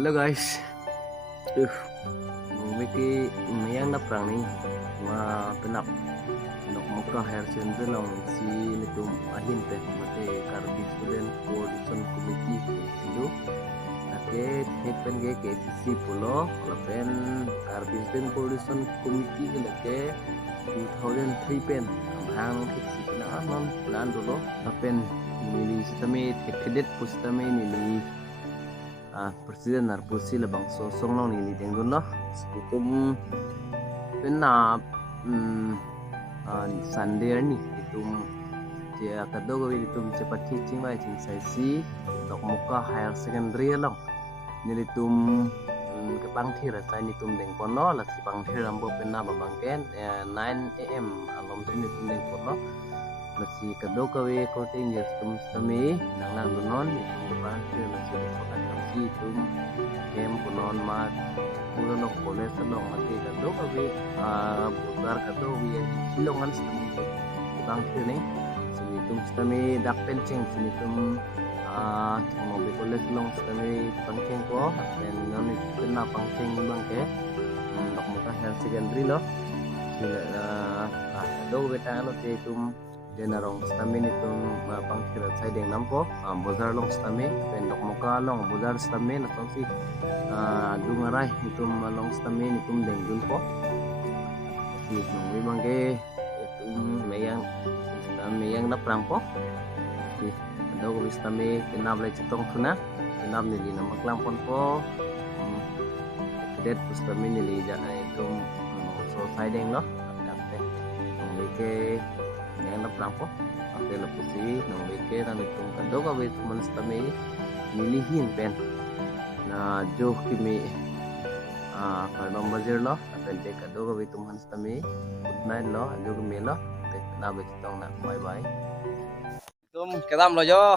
Hello guys. Wiki mayang naprang ni penap nok muka hair center long si nitum ahin pe mate karbi student coordination committee silu ake hepen ke si pulo lapen karbi student coordination committee ke 2003 pen hang si na non plan dulu lapen nili sistemi cadet pustami nili presiden narpusi lebang sosong long nili tenggun loh itum penap Sunday ni itum dia kado gawi itum cepat teaching mai cing sesi dok muka higher secondary long nili tum kepangthir sai ni tum deng pono la si pangthir ambo penna babangken 9 am alom sini tum deng pono nasi kado gawi coating yes tum stami nang dunon itum kepangthir nasi sokan si tum game punon mat punon nok college long mati kado gawi bugar kado wi silongan stami kepangthir ni sini tum stami dak pencing sini tum mau college long stami pangking ko dan noni kena pangking bangke dok muka higher secondary lo sila kado beta ano te tum denarong stami nitum pangkir sai deng nampo bozar long stami pendok muka long bozar stami na si dungarai nitum long stami nitum deng dulpo si nungwi bangke itum meyang naprang po si kado ko stami pinab lai citong tuna pinab nili na maklampon po cadet stami nili jana itum so sai deng lo dakte nungwi ke yang nak lampu, pakai lepusi, nong beke dan itu kado kawe teman stami milihin pen, na jo kimi kardom bazir lo, akan te kado kawe teman stami, good night lo, jo kimi lo, na betong na bye bye. Tum kedam lo jo,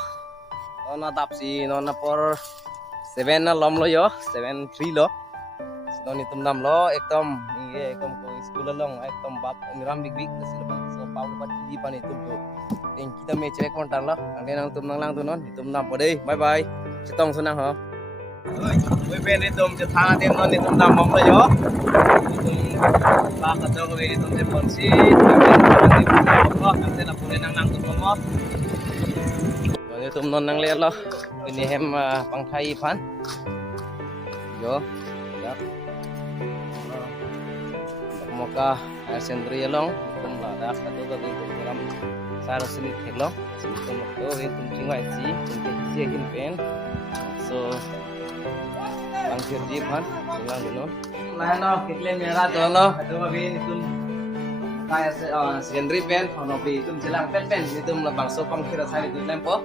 nona tapsi nona por 7 na lom lo jo, 7-3 lo, sedoni tum nam lo, ekdom ये कम को स्कूल लोंग एकदम बाप Miram big big syllabus सो पाउ बात जी पानी तुम तो tang kita me cek kontan lah angke nang tum nang lang tu non tum nam pode bye bye cetong sunang ho oi ben tum je thang tem non tum nam mom lo yo tum ba ka do ko tum je ponsi ko angke na pure nang nang tum mo tum non nang le lo ini hem pang thai phan yo ya moka sendiri long tum ada kado gawi tum dalam sar sini thelo tum to tum chingai si tum te hin pen so angkir ji phan lang duno lano kikle mera dono kado gawi tum kaya sendiri pen hono bi tum silang pen tum labang so pangkir sai tum lempo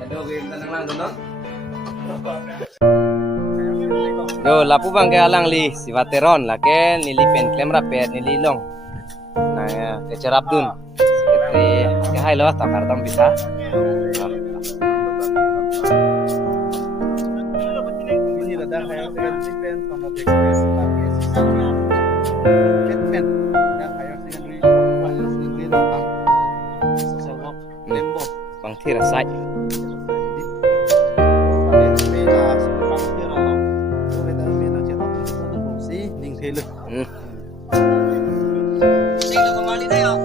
kado gawi lang duno Yo lapu bang ke alang li si wateron la ke nili pen klem rapet nili long na ke cerap dun sekretari ke hai lo ta kardam bisa ini ada hai sekretari pen sama dekres pakai sisanya pen dan hai sekretari bang sosial hub lembo bang tira sai Hello. Sino kembali tayo?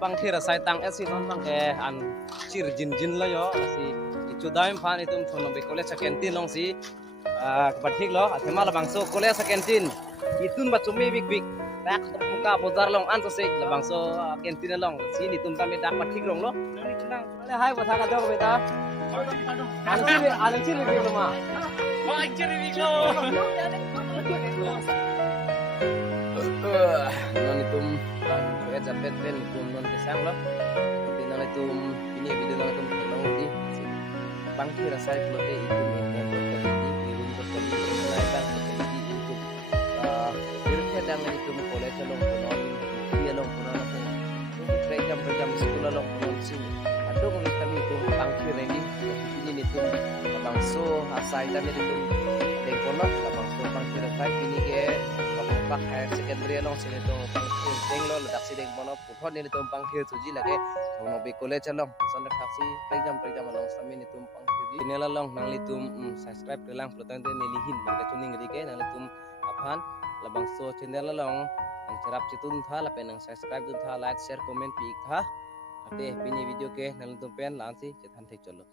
pangthira sai tang esi non lang ke an chir jin lo yo si ichu daim phan itum thono be college canteen long si kepathik lo athema la bangso college canteen itun ba chumi big big tak muka bozar long an to se la bangso canteen long si ni tum tami dak pathik long lo le hai batha ka dog beta Anak ciri big lo ma ciri big lo non itum ya japet pen itum non kesang lo di non itum ini video non itum long di bangki rasai flote itum yang berkali di room berkali naik bang berkali di untuk dirke dengan itum college long punon dia long punon apa jam sekolah long punon sini ada kalau kami itum bangki ready ini itum bangso asai dan itum dengkono bangso bangki rasai ini ke Pak higher secondary long sini to pangkir denglo ledak sideng bono puthon ni to pangkir suji lage sono be college long sonda taksi prejam long sami ni tum pangkir di nela long nang litum subscribe kelang pelotan te nilihin bangka tuning rike nang litum aphan labang so channel long nang cerap situn tha lape nang subscribe tun tha like share comment pi tha ate pini video ke nang litum pen lansi chetan thek cholo